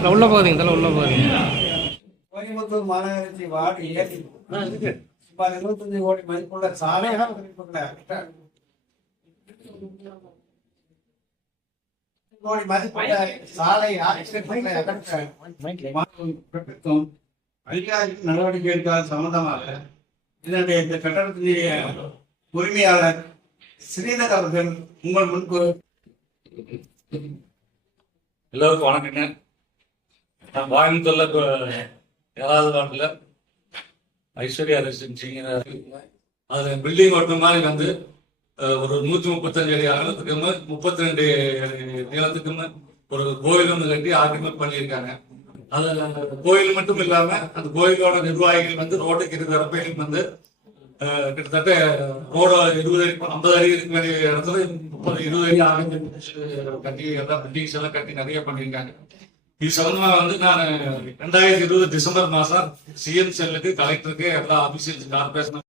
இதில் உள்ள போகுதுங்க இதில் உள்ள போகுதுங்க கோயம்புத்தூர் மாநகராட்சி வார்டு ஏழு சுமார் இருபத்தஞ்சு கோடி மதிப்புள்ள சாலை கோடி மதிப்புள்ள சாலை மாநிலம் அதிகாரிகள் நடவடிக்கை எடுக்காத சம்பந்தமாக இதனுடைய இந்த கட்டடத்தினுடைய உரிமையாளர் ஸ்ரீதர் அவர்கள் உங்கள் முன்பு எல்லோருக்கும் வணக்கங்க. கோயம்புத்தூர்ல ஏழாவது வார்டில் ஐஸ்வர்யா ரெசிடென்சிங்கிற அதுல பில்டிங் ஒட்டுற மாதிரி வந்து ஒரு நூத்தி முப்பத்தஞ்சு அடி அகலத்துக்கும் முப்பத்தி ரெண்டு நீளத்துக்கும் ஒரு கோயில் ஒன்று கட்டி ஆக்கிரமிப்பு பண்ணியிருக்காங்க. அதுல கோயில் மட்டும் இல்லாம அந்த கோயிலோட நிர்வாகிகள் வந்து ரோட்டுக்கு இருக்கிற இடப்பையும் வந்து கிட்டத்தட்ட ரோட இருபது அடி ஐம்பது அடி இருக்க வேண்டிய இடத்துல முப்பது இருபது அடி ஆரம்பிச்சு கட்டி எல்லாம் பில்டிங்ஸ் எல்லாம் கட்டி நிறைய பண்ணியிருக்காங்க. இது சம்பந்தமா வந்து நான் ரெண்டாயிரத்தி இருபது டிசம்பர் மாசம் சிஎம் செல்லுக்கு கலெக்டருக்கு எல்லா ஆபீசியல்ஸ் கார்பரேஷன்